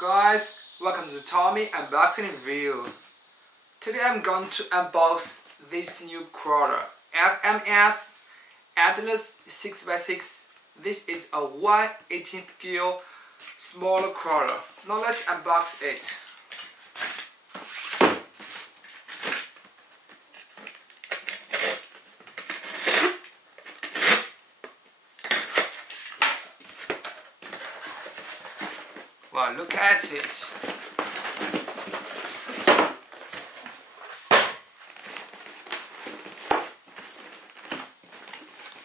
guys, welcome to Tommy Unboxing Review. Today I'm going to unbox this new crawler, FMS Atlas 6x6. This is a 1/18 gig smaller crawler. Now let's unbox it. Wow, look at it.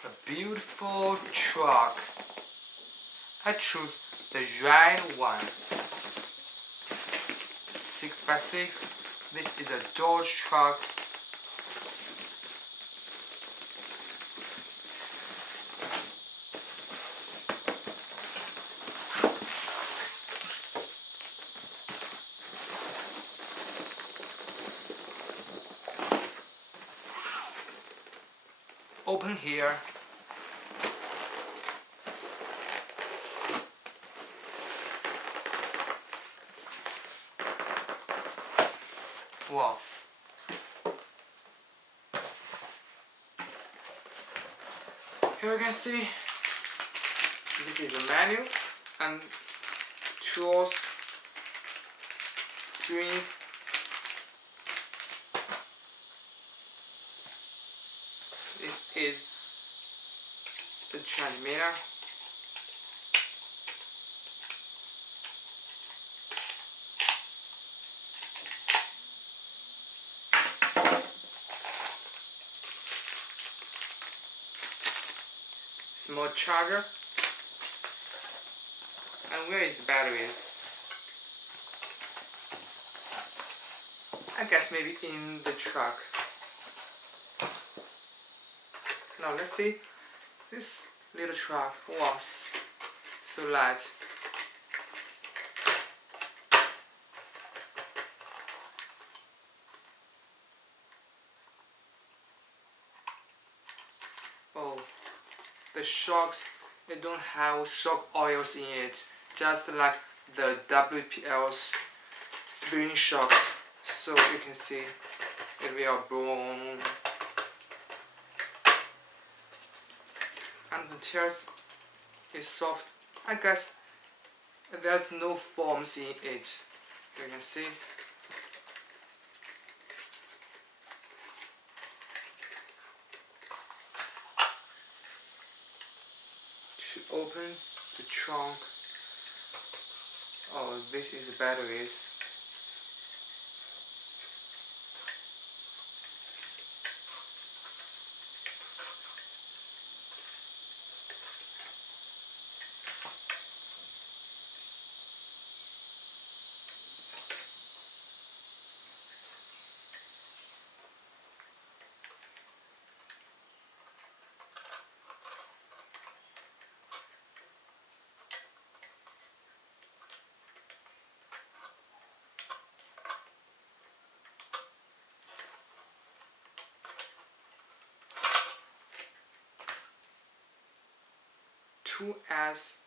A beautiful truck. I choose the red one. 6x6. This is a Dodge truck. Open here. Wow. Here you can see this is a menu and tools, screens. This is the transmitter. Small charger. And where is the battery? I guess maybe in the truck. Now let's see this little truck. Wow, so light. Oh, the shocks, they don't have shock oils in it, just like the WPL's spring shocks. So you can see it will boom. And the tears is soft. I guess there's no foams in it. You can see. To open the trunk. Oh, this is the batteries. Two S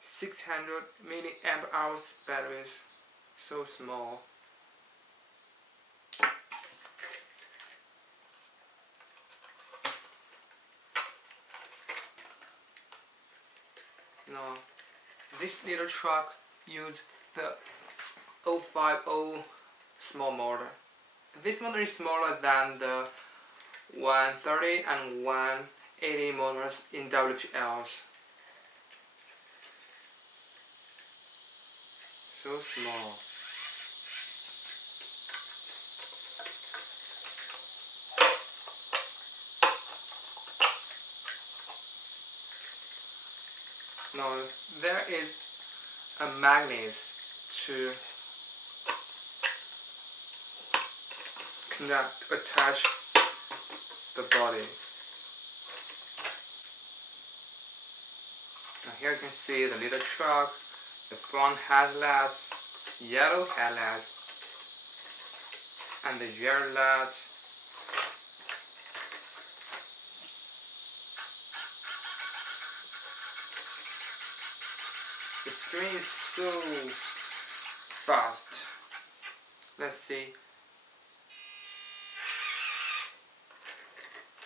600 milliamp hours batteries, so small. Now, this little truck uses the 050 small motor. This motor is smaller than the 130 and 180 motors in WPLs. So small. Now there is a magnet to attach the body. Now here you can see the little truck, the front headlights, yellow headlights, and the rear lights. The screen is so fast. Let's see.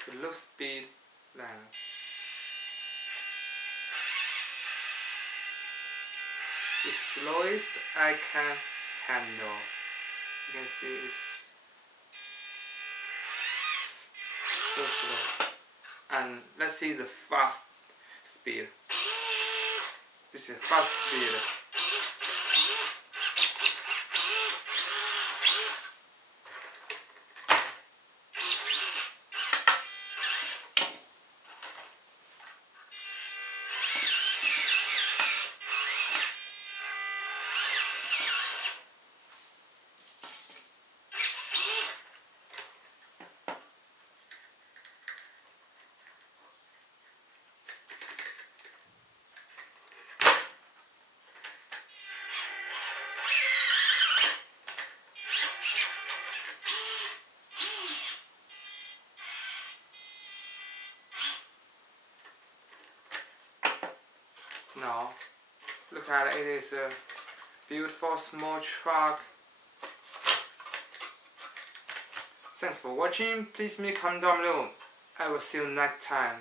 The low speed lamp. The slowest I can handle. You can see it's so slow. And let's see the fast speed. This is fast speed. Now, look at it, it is a beautiful small truck. Thanks for watching, please make a comment down below. I will see you next time.